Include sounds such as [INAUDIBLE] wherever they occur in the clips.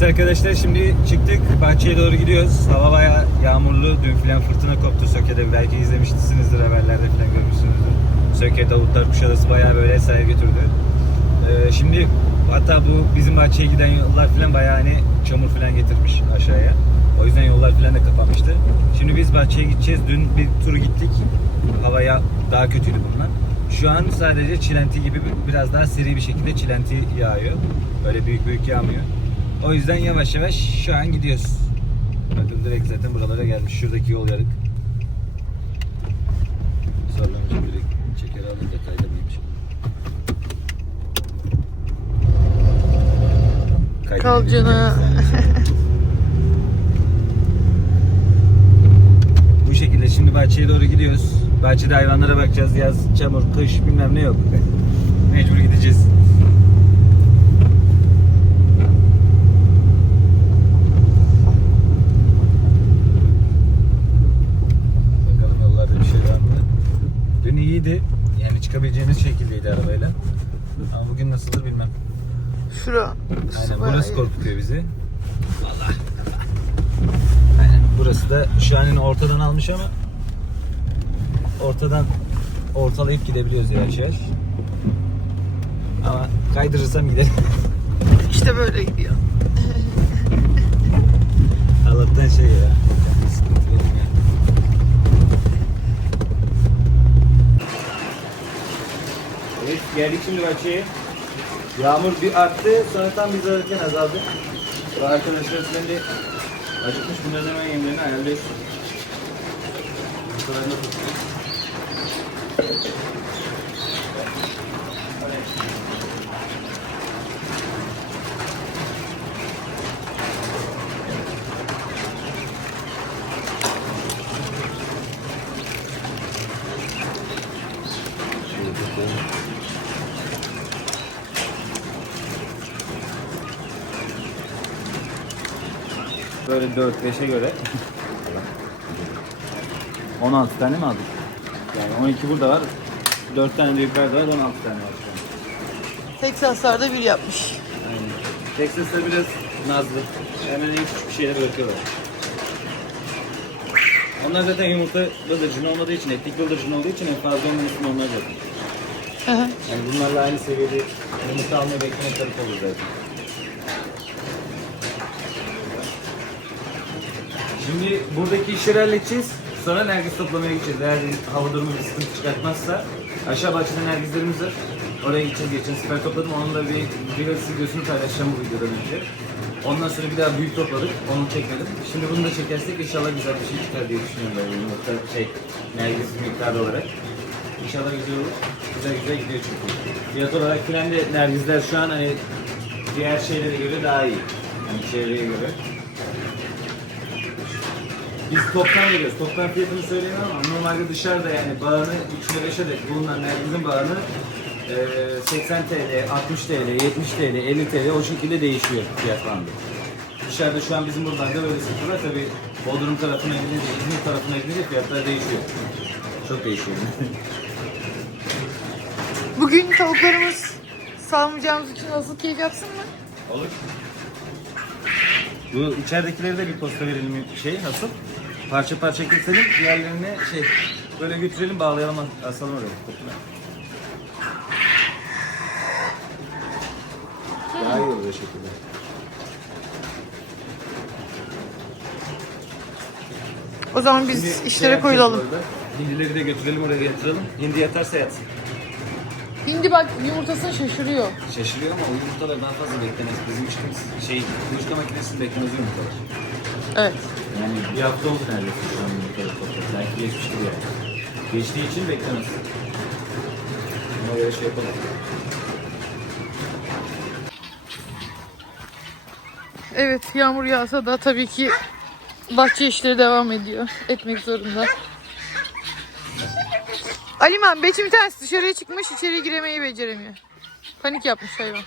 Evet arkadaşlar şimdi çıktık bahçeye doğru gidiyoruz. Hava baya yağmurlu. Dün filan fırtına koptu Söke'de. Belki izlemişsinizdir haberlerde filan görmüşsünüzdür. Söke, Davutlar, Kuşadası baya böyle sahaya götürdü. Ee, şimdi hatta bu bizim bahçeye giden yollar filan baya hani çamur filan getirmiş aşağıya. O yüzden yollar filan da kapanmıştı. Şimdi biz bahçeye gideceğiz. Dün bir tur gittik. Havaya daha kötüydü bunlar. Şu an sadece çilenti gibi bir- biraz daha seri bir şekilde çilenti yağıyor. Böyle büyük büyük yağmıyor. O yüzden yavaş yavaş şu an gidiyoruz. Bakın direkt zaten buralara gelmiş. Şuradaki yol yarık. Zorlamayacağım direkt çeker alayım da kaydamayayım şimdi. Bu şekilde şimdi bahçeye doğru gidiyoruz. Bahçede hayvanlara bakacağız. Yaz, çamur, kış bilmem ne yok. [LAUGHS] Mecbur gideceğiz. Bakalım yollarda bir şey var mı? Dün iyiydi. Yani çıkabileceğimiz şekildeydi arabayla. Ama bugün nasıldır bilmem. Şura. Aynen burası korkutuyor bizi. Allah. Aynen burası da yine ortadan almış ama ortadan ortalayıp gidebiliyoruz yavaş yavaş. Ama kaydırırsam giderim. İşte böyle gidiyor. Allah'tan şey ya. Sıkıntı yok ya. Evet geldik şimdi bahçeye. Yağmur bir arttı sonra tam biz alırken azaldı. Bu arkadaşlar şimdi acıkmış bunların hemen yemlerini ayarlıyoruz. Yumurtalarını tutuyoruz. 4-5'e göre 16 tane mi aldık? Yani 12 burada var. 4 tane de yukarıda var, 16 tane var şu an. Texas'larda bir yapmış. Aynen. Texas'ta biraz nazlı. Hemen en küçük bir şeyle bırakıyorlar. Onlar zaten yumurta bıldırcını olmadığı için, etlik bıldırcın olduğu için en fazla onun ismi onlar zaten. Hı hı. Yani bunlarla aynı seviyede yumurta almayı beklemek garip olur zaten. Şimdi buradaki işleri halledeceğiz. Sonra nergis toplamaya gideceğiz. Eğer hava durumu bir sıkıntı çıkartmazsa aşağı bahçede nergislerimiz var. Oraya gideceğiz. Geçen sefer topladım. Onun da bir Reels videosunu paylaşacağım bu videodan önce. Ondan sonra bir daha büyük topladık. Onu çekmedim. Şimdi bunu da çekersek inşallah güzel bir şey çıkar diye düşünüyorum ben. Yumurta şey, nergis miktarı olarak. İnşallah güzel olur. Güzel güzel gidiyor çünkü. Fiyat olarak filan de nergizler şu an hani diğer şeylere göre daha iyi. Yani çevreye göre. Biz toptan veriyoruz. Toptan fiyatını söyleyemem ama normalde dışarıda yani bağını 3'e 5'e de bulunan nergizin bağını eee, 80 TL, 60 TL, 70 TL, 50 TL o şekilde değişiyor fiyatlandı. Dışarıda şu an bizim buralarda böyle satıyorlar. Tabi Bodrum tarafına gidince, İzmir tarafına gidince fiyatlar değişiyor. Çok değişiyor. [LAUGHS] Bugün tavuklarımız salmayacağımız için nasıl keyif yapsın mı? Olur. Bu içeridekileri de bir posta verelim şey nasıl? Parça parça keselim, diğerlerini şey böyle götürelim bağlayalım asalım oraya. Daha iyi olur o şekilde. O zaman biz Şimdi şey işlere yapacağız koyulalım. Hindileri de götürelim oraya yatıralım. Hindi yatarsa yatsın. Hindi bak yumurtasını şaşırıyor. Şaşırıyor ama o yumurtalar daha fazla beklemez. Bizim için şey, kuluçka makinesinin beklemez yumurtalar. Evet. Yani bir hafta oldu neredeyse şu an yumurtaları toplam. Belki geçmiştir yani. Geçtiği için beklemez. Ona göre şey yapalım. Evet yağmur yağsa da tabii ki bahçe işleri devam ediyor. Etmek zorunda. Aliman Betim bir tanesi dışarıya çıkmış içeri giremeyi beceremiyor. Panik yapmış hayvan.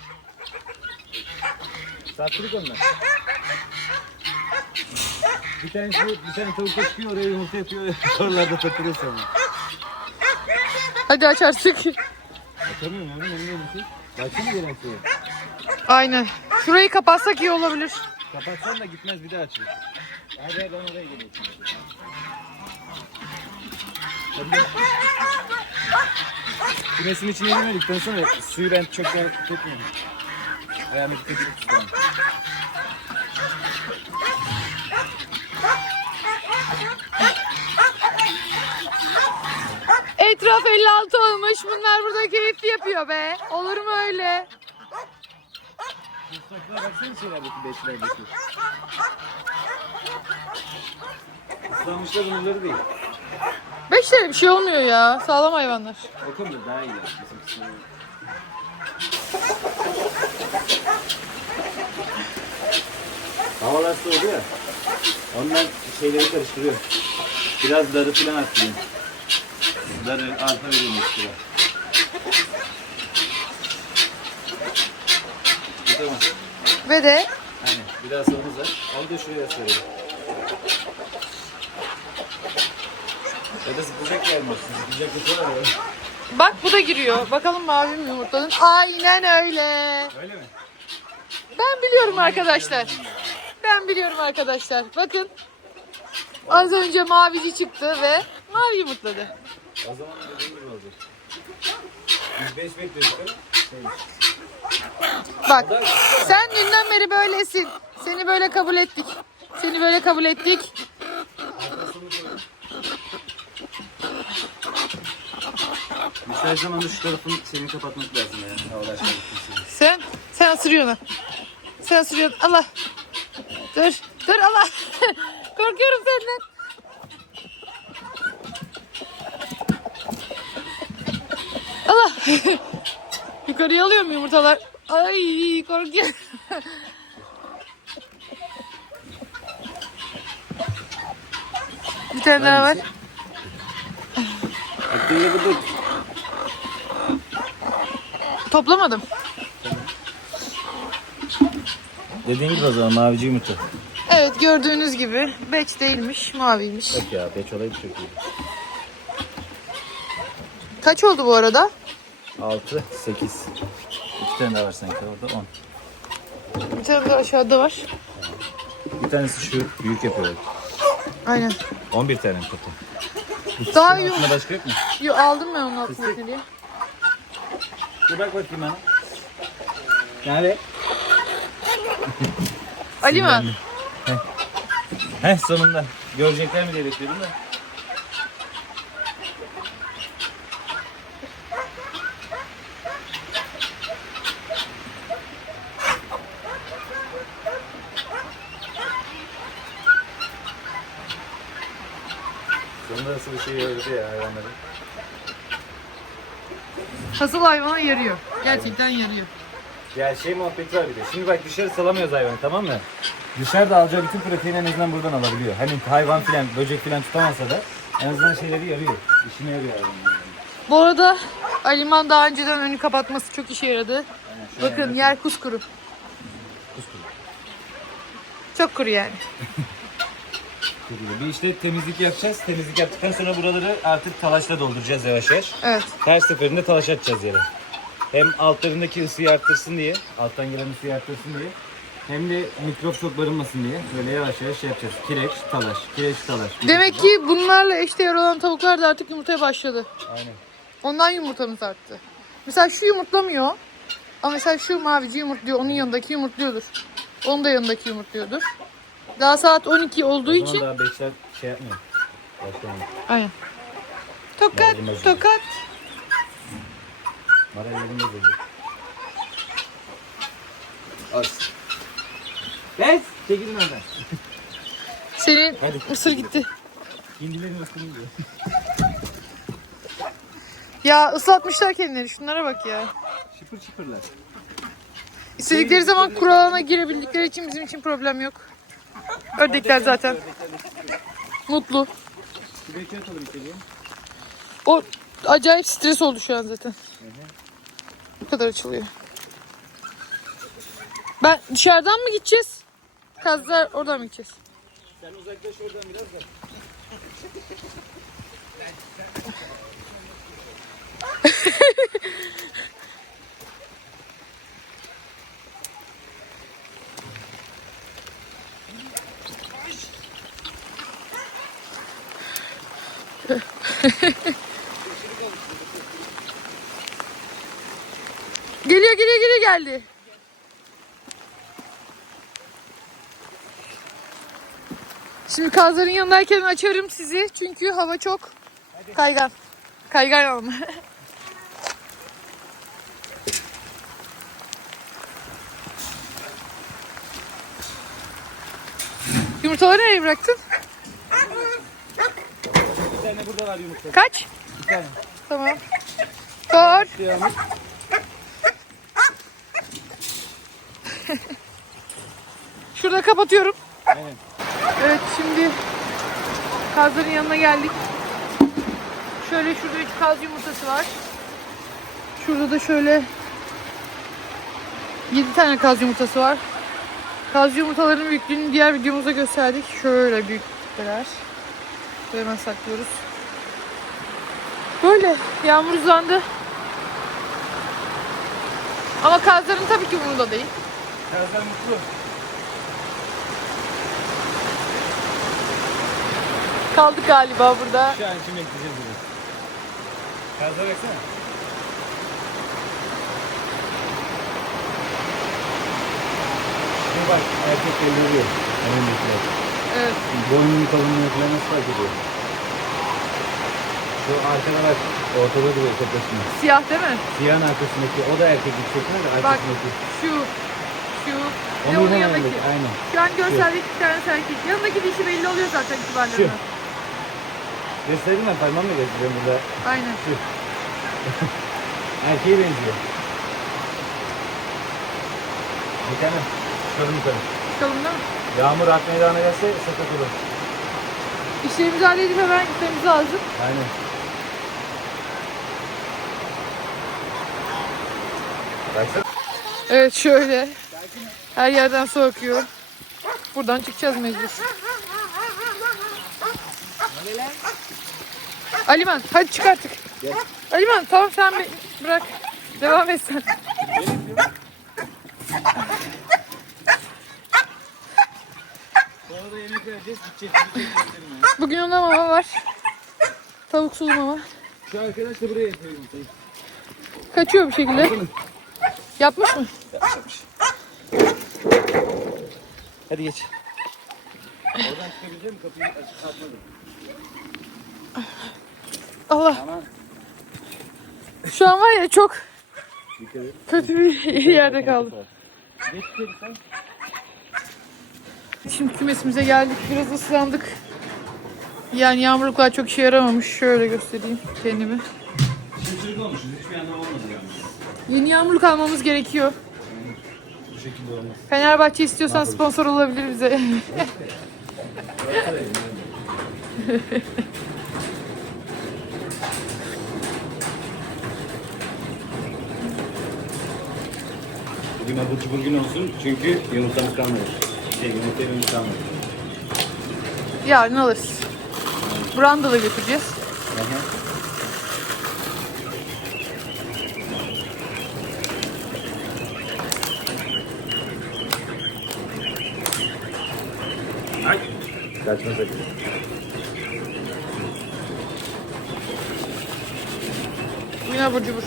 Saatlik onlar. Bir tanesi, bir tane tavuk çıkıyor oraya yumurta yapıyor. [LAUGHS] Oralarda takılıyor sonra. Hadi aç artık. Atamıyorum abi, elimde yumurta. Başka mı gelen şey? Aynen. Şurayı kapatsak iyi olabilir. Kapatsan da gitmez bir daha açılır. Hadi ben oraya geleyim. Kümesin içine girmedikten sonra suyu ben çok rahat tutmuyorum. Ayağımı dikkat edip tutuyorum. Etraf 56 olmuş. Bunlar burada keyif yapıyor be. Olur mu öyle? Islaklığa baksana şeylerdeki beşlerdeki. Islanmışlar bunları değil. Beş tane bir şey olmuyor ya. Sağlam hayvanlar. O konuda daha iyi. Bizimkisi. Havalar soğudu ya. Ondan şeyleri karıştırıyor. Biraz darı falan atıyor. Darı arpa veriyorum işte. Bu tamam. Ve de Aynen. Biraz sonumuz var. Onu da şuraya söyleyeyim. Ya da? Zıplayacak bir şey var ya. bak bu da giriyor. Bakalım mavi mi yumurtladın? Aynen öyle. Öyle mi? Ben biliyorum arkadaşlar. Ben biliyorum arkadaşlar. Bakın. Az önce mavici çıktı ve mavi yumurtladı. O zaman dediğim gibi olacak. Biz 5 bekliyoruz değil mi? Şeymiş. Bak sen dünden beri böylesin. Seni böyle kabul ettik. Seni böyle kabul ettik. Biz her zaman şu tarafın seni kapatmak lazım yani. Sen, sen ısırıyorsun. ha. Sen ısırıyorsun. Allah. Dur, dur Allah. [LAUGHS] Korkuyorum senden. Allah. [LAUGHS] Yukarıya alıyor mu yumurtalar? Ay korkuyorum. [LAUGHS] Bir tane daha var. Aklıyla bu dur. Toplamadım. Dediğin gibi o zaman mavici yumurta. Evet gördüğünüz gibi beç değilmiş, maviymiş. Yok ya beç olayı çok iyi. Kaç oldu bu arada? 6, 8. İki tane daha var sanki orada 10. Bir tane de aşağıda var. Bir tanesi şu büyük yapıyor. Aynen. 11 tane mi toplam? Daha iyi. Altında başka yok mu? Yo, aldım ben onun altındakini diye. Bir bak bakayım bana. Nerede? Ali mi? Heh sonunda. Görecekler mi diye bekliyordum da. Sonunda nasıl bir şey gördü ya hayvanları. Hasıl hayvana yarıyor. Gerçekten yarıyor. Ya şey muhabbeti var bir de. Şimdi bak dışarı salamıyoruz hayvanı tamam mı? Dışarıda alacağı bütün proteini en azından buradan alabiliyor. Hani hayvan filan, böcek filan tutamasa da en azından şeyleri yarıyor. İşine yarıyor hayvanın. Bu arada Aliman daha önceden önü kapatması çok işe yaradı. Şu Bakın an- yer kuskuru. Kuskuru. Çok kuru yani. [LAUGHS] Bir işte temizlik yapacağız. Temizlik yaptıktan sonra buraları artık talaşla dolduracağız yavaş yavaş. Evet. Her seferinde talaş atacağız yere. Hem altlarındaki ısıyı arttırsın diye, alttan gelen ısıyı arttırsın diye. Hem de mikrop çok barınmasın diye böyle yavaş yavaş şey yapacağız. Kireç, talaş, kireç, talaş. Demek ki bunlarla eşdeğer olan tavuklar da artık yumurtaya başladı. Aynen. Ondan yumurtamız arttı. Mesela şu yumurtlamıyor. Ama mesela şu mavici yumurtluyor. Onun yanındaki yumurtluyordur. Onun da yanındaki yumurtluyordur. Daha saat 12 olduğu için. daha beşler şey yapmıyor. Başlamıyor. Aynen. Tokat, bozuldu. tokat. Morallerim bozuldu. Az. Bez! Çekilin oradan. Senin Hadi. ısır gitti. Hindilerin ıskını yiyor. Ya ıslatmışlar kendileri. Şunlara bak ya. Şıpır şıpırlar. İstedikleri zaman kuralına girebildikleri için bizim için problem yok. Ördekler zaten mutlu. Bir bekle atalım içeriye. O acayip stres oldu şu an zaten. Kadar açılıyor. Ben dışarıdan mı gideceğiz? Kazlar oradan mı gideceğiz? Sen uzaklaş oradan biraz da. geliyor geliyor geliyor geldi. Şimdi kazların yanındayken açarım sizi çünkü hava çok kaygan. Kaygan ama. [LAUGHS] Yumurtaları nereye bıraktın? Bir tane burada var yumurta. Kaç? Bir tane. Tamam. Kor. Yağmur. [LAUGHS] Şurada kapatıyorum. Aynen. Evet şimdi kazların yanına geldik. Şöyle şurada üç kaz yumurtası var. Şurada da şöyle 7 tane kaz yumurtası var. Kaz yumurtaların büyüklüğünü diğer videomuzda gösterdik. Şöyle büyüklükler. Şöyle hemen saklıyoruz. Böyle yağmur uzandı. Ama kazların tabii ki umurunda değil. Kazlar mutlu. Kaldık galiba burada. Şu an için bekleyeceğiz bunu. Kazlar baksana. Şimdi bak erkek belli oluyor. Önündekiler. Evet. Boynunun kalınlığını falan nasıl fark ediyor? Şu arkada bak ortada duruyor tepesinde. Siyah değil mi? Siyahın arkasındaki o da erkek yüksekine de Bak arkasındaki. şu, şu, bir de Onun yanındaki. aynen. Şu an görselde iki tanesi erkek. Yanındaki dişi belli oluyor zaten kibarlarına. Gösterdim ben parmağımla gösteriyorum burada. Aynen. [LAUGHS] Erkeğe benziyor. Bir tane. Çıkalım yukarı. Bakalım değil mi? Yağmur atmaya devam ederse sakat olur. İşlerimizi halledip hemen gitmemiz lazım. Aynen. Baksana. Evet şöyle. Her yerden su akıyor. Buradan çıkacağız mecbur. Aliman hadi çık artık. Gel. Aliman tamam sen bir bırak. Devam et sen. Sonra da yemek vereceğiz. Gideceğiz. Bugün ona mama var. Tavuk sulu mama. Şu arkadaş da buraya yumurtayı. Kaçıyor bir şekilde. Yapmış mı? Yapmış. Hadi geç. Oradan çıkabilecek misin? Kapıyı açıp kapatmadım. Allah. Ama Şu an var ya çok dikkat et. kötü bir yerde kaldım. Geç içeri sen. Şimdi kümesimize geldik. Biraz ıslandık. Yani yağmurluklar çok işe yaramamış. Şöyle göstereyim kendimi. Şaşırık olmuşuz. Hiçbir anlam olmadı yani. Yeni yağmurluk almamız gerekiyor. Şekilde olmaz. Fenerbahçe istiyorsan sponsor olabilir bize. [LAUGHS] Bugün abur cubur gün olsun çünkü yumurtamız kalmadı. Şey yumurta yememiz kalmadı. Yarın alırız. Branda da götüreceğiz. Ay. Yine abur cubur.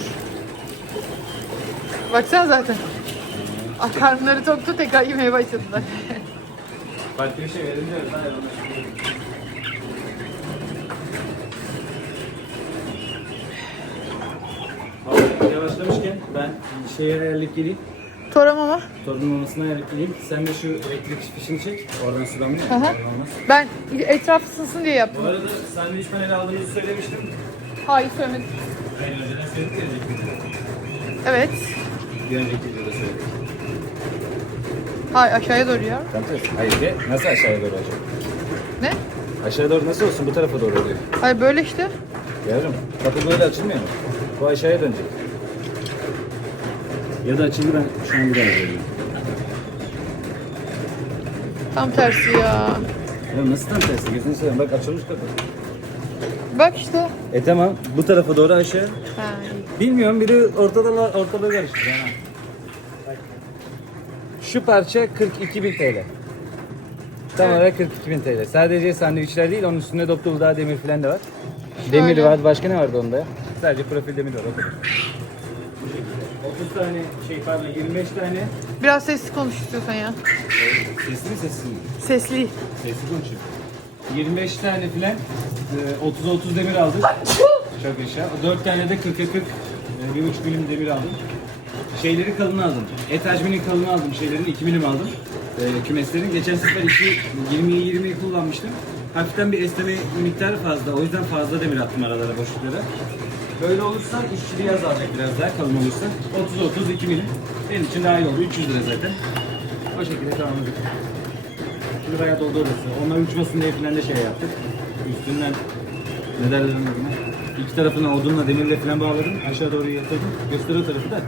Baksana zaten. Ah, karnları toktu tekrar yemeye başladılar. [LAUGHS] Farklı bir şey verince onu Vallahi yavaşlamışken ben şeye ayarlayıp geleyim. Toram ama. Torunun mamasını ayarlayıp geleyim. Sen de şu elektrik fişini çek. Oradan? Hı hı. Olmaz. Ben etraf ısınsın diye Bu yaptım. arada sandviç paneli aldığınızı söylemiştim. Hayır söylemedim. Önceden söyledik ya. Evet. Bir önceki videoda söyledik. Hayır aşağıya doğru ya. Tamam Hayır de nasıl aşağıya doğru olacak? Ne? Aşağıya doğru nasıl olsun? Bu tarafa doğru oluyor. Hayır böyle işte. Yavrum kapı böyle açılmıyor mu? Bu aşağıya dönecek. Ya da açıldı ben şu an bir daha veriyorum. Tam tersi ya. Ya nasıl tam tersi? Gözünü seveyim. Bak açılmış kapı. Bak işte. E tamam. Bu tarafa doğru aşağı. Ha. Bilmiyorum biri ortada ortada karıştı. Yani. Şu parça 42.000 TL. Tam Evet. olarak 42.000 TL. Sadece sandviçler değil onun üstünde dolu daha demir falan da var. Demir Şöyle. var. Başka ne vardı onda? Sadece profil demir var. o kadar. 30 tane şey pardon 25 tane Biraz sesli konuş istiyorsan ya. sesli mi sessiz mi? Sesli. Sesli konuşuyor. 25 tane filan 30 30 demir aldık. Çok yaşa. 4 tane de 40'a 40 e, bir buçuk milim demir aldım. Şeyleri kalın aldım. Et hacminin kalını aldım. Şeylerin 2 milim aldım. E, kümeslerin. Geçen sefer 2 20'yi 20'yi kullanmıştım. Hafiften bir esneme miktarı fazla. O yüzden fazla demir attım aralara boşluklara. Böyle olursa işçiliği azalacak biraz daha kalın olursa. 30 30 2 milim. Benim için daha iyi oldu. 300 lira zaten. O şekilde tamamladık. Şimdi bayağı doldu orası. Onlar uçmasın diye falan da şey yaptık. Üstünden ne derler onun adına? İki tarafına odunla demirle falan bağladım. Aşağı doğru yatırdım. Göster o tarafı da.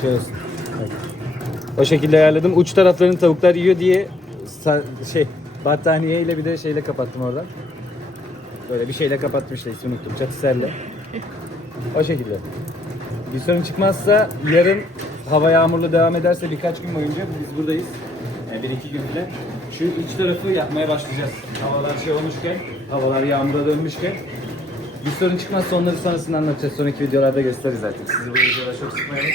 Şey olsun. O şekilde ayarladım. Uç taraflarını tavuklar yiyor diye şey battaniyeyle bir de şeyle kapattım oradan. Böyle bir şeyle kapattım işte ismini unuttum. Çatı O şekilde. Bir sorun çıkmazsa yarın hava yağmurlu devam ederse birkaç gün boyunca biz buradayız. Bir iki gün falan. Şu iç tarafı yapmaya başlayacağız. Havalar şey olmuşken, havalar yağmura dönmüşken. Bir sorun çıkmazsa onları sonrasında anlatacağız. Sonraki videolarda gösteririz artık. Sizi bu videoda çok sıkmayalım.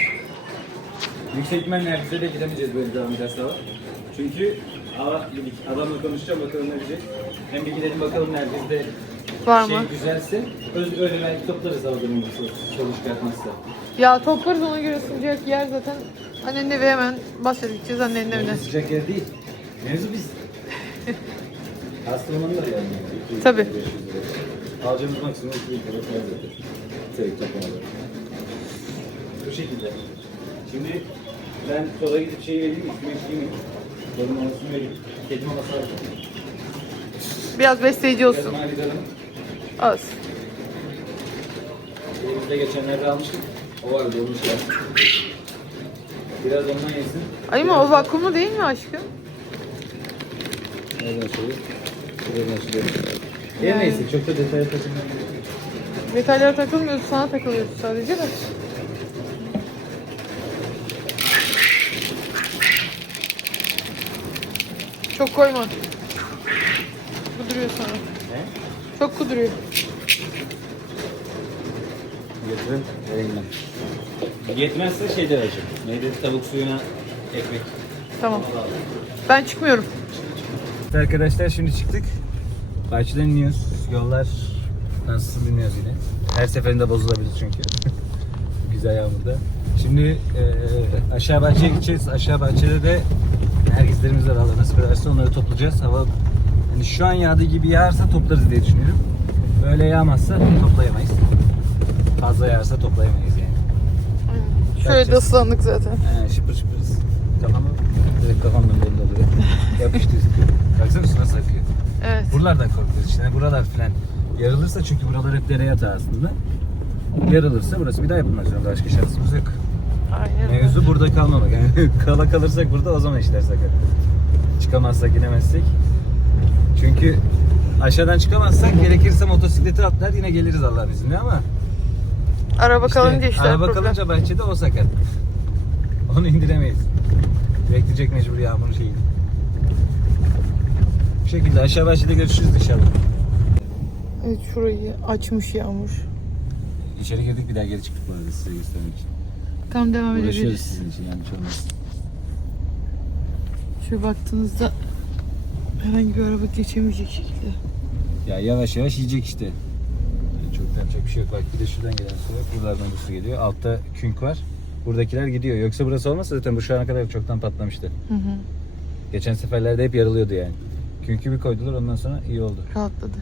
Yüksek ihtimalle Nergiz'e de gidemeyeceğiz böyle devam ederse hava. Çünkü hava dedik. Adamla konuşacağım bakalım ne diyecek. Hem bir gidelim bakalım Nergiz'de Var şey mı? güzelse öyle, öyle belki toplarız hava durumu sorun çıkartmazsa. Ya toplarız ona göre sıcak yer zaten. Annenin evi hemen bahçede gideceğiz annenin evine. Sıcak yer değil. Mevzu biz. [LAUGHS] Astronomlar yani. İki- Tabii. 500 lira. Alacağımız maksimum 2 litre var zaten. Tek toplamada. Bu şekilde. Şimdi ben sola gidip şey vereyim, üstüme giyeyim. Sorun olmasını vereyim. Kedi maması aldım. Biraz besleyici Biraz olsun. mali daralım. Az. Elimizde geçenlerde almıştık. O vardı onu şey yaptık. Biraz ondan yesin. Ay ama o vakumlu değil mi aşkım? Nereden açılıyor? Şuradan açılıyor. Her neyse çok da detaya takılmıyorum. Metaller takılmıyoruz sana takılıyoruz sadece de. Çok koyma. Kuduruyor sana. Ne? Çok kuduruyor. Getirin, ben. Yetmezse şey de vereceğim. Neydi? Tavuk suyuna ekmek. Tamam. Ben çıkmıyorum. Arkadaşlar şimdi çıktık. Bahçeden iniyoruz. Yollar nasıl bilmiyoruz yine. Her seferinde bozulabilir çünkü. [LAUGHS] Güzel yağmurda. Şimdi e, aşağı bahçeye gideceğiz. Aşağı bahçede de herkeslerimiz var Allah nasip ederse onları toplayacağız. Hava yani şu an yağdığı gibi yağarsa toplarız diye düşünüyorum. Böyle yağmazsa toplayamayız. Fazla yağarsa toplayamayız. Şöyle de ıslandık zaten. He, şıpır şıpırız. Kafamı direkt kafamdan belli oluyor. [LAUGHS] Yapıştı. Baksana su nasıl akıyor. Evet. Buralardan korkuyoruz işte. Buralar filan yarılırsa çünkü buralar hep dere yatağı aslında. Yarılırsa burası bir daha yapılmak zorunda. Başka şansımız yok. Aynen. Mevzu burada kalmamak. Yani [LAUGHS] kala kalırsak burada o zaman işler sakat. Çıkamazsak inemezsek. Çünkü aşağıdan çıkamazsak gerekirse motosikleti atlar yine geliriz Allah'ın izniyle ama Araba işte kalınca işler araba problem. kalınca bahçede o sakat. Onu indiremeyiz. Bekleyecek mecbur yağmur şeyi. Bu şekilde aşağı bahçede görüşürüz inşallah. Evet şurayı açmış yağmur. İçeri girdik bir daha geri çıktık bu arada size göstermek için. Tam devam Uğraşıyoruz edebiliriz. sizin için yanlış olmasın. Şöyle baktığınızda herhangi bir araba geçemeyecek şekilde. Ya yavaş yavaş yiyecek işte. Yani yapacak bir şey yok. Bak bir de şuradan gelen su var. Buralardan bu su geliyor. Altta künk var. Buradakiler gidiyor. Yoksa burası olmasa zaten bu şu ana kadar çoktan patlamıştı. Hı hı. Geçen seferlerde hep yarılıyordu yani. Künkü bir koydular ondan sonra iyi oldu. Rahatladı.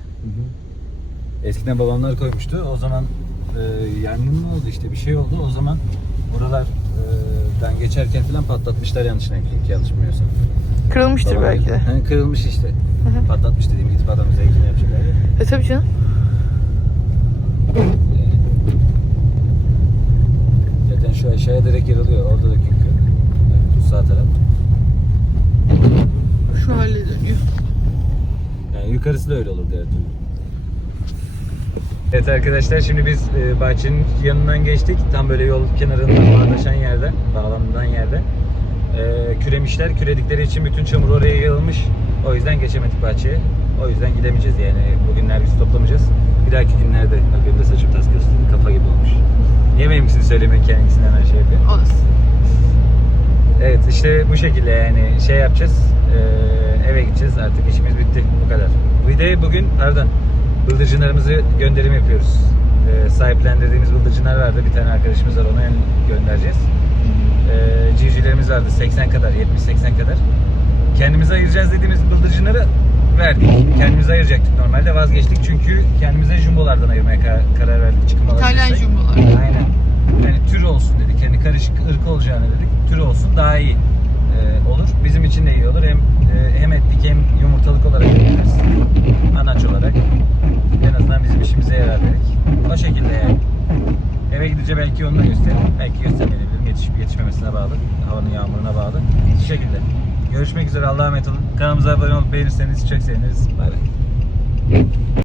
Eskiden babamlar koymuştu. O zaman e, yangın mı oldu işte bir şey oldu. O zaman buralardan geçerken falan patlatmışlar yanlışına künk yanlış bilmiyorsam. Kırılmıştır Babam- belki de. Hani kırılmış işte. hı. Patlatmış dediğim gidip adam zevkini yapacaklar ya. E tabii canım. Zaten şu aşağıya direkt yarılıyor. Orada da künk yok. Yani bu sağ taraf. Şu hale dönüyor. Yani yukarısı da öyle olur diğer türlü. Evet arkadaşlar şimdi biz e, bahçenin yanından geçtik. Tam böyle yol kenarından bağdaşan yerde, bağlamından yerde. E, küremişler. Küredikleri için bütün çamur oraya yığılmış. O yüzden geçemedik bahçeye. O yüzden gidemeyeceğiz yani. Bugünler biz toplamayacağız. Bir dahaki günlerde bak benim de saçım tas gösterdi. Kafa gibi olmuş. Yemeği misin söylemek kendisinden hemen şey yapıyor. Olsun. Evet işte bu şekilde yani şey yapacağız. Ee, eve gideceğiz artık işimiz bitti. Bu kadar. Bir de bugün pardon bıldırcınlarımızı gönderim yapıyoruz. Ee, sahiplendirdiğimiz bıldırcınlar vardı. Bir tane arkadaşımız var onu göndereceğiz. Ee, civcivlerimiz vardı 80 kadar 70-80 kadar. Kendimize ayıracağız dediğimiz bıldırcınları verdik. Kendimize ayıracaktık normalde vazgeçtik çünkü kendimize jumbolardan ayırmaya ka- karar verdik çıkım İtalyan alabilirsek. jumbolar. Aynen. Yani tür olsun dedik. Yani karışık ırk olacağını dedik. Tür olsun daha iyi e, olur. Bizim için de iyi olur. Hem e, hem etlik hem yumurtalık olarak veririz. Anaç olarak. En azından bizim işimize yarar dedik. O şekilde yani. Eve gidince belki onu da gösteririm. Belki göstermeyebilirim. Yetişip yetişmemesine bağlı. Havanın yağmuruna bağlı. Bu şekilde. Görüşmek üzere. Allah'a emanet olun. Kanalımıza abone olup beğenirseniz çok seviniriz. Bay bay.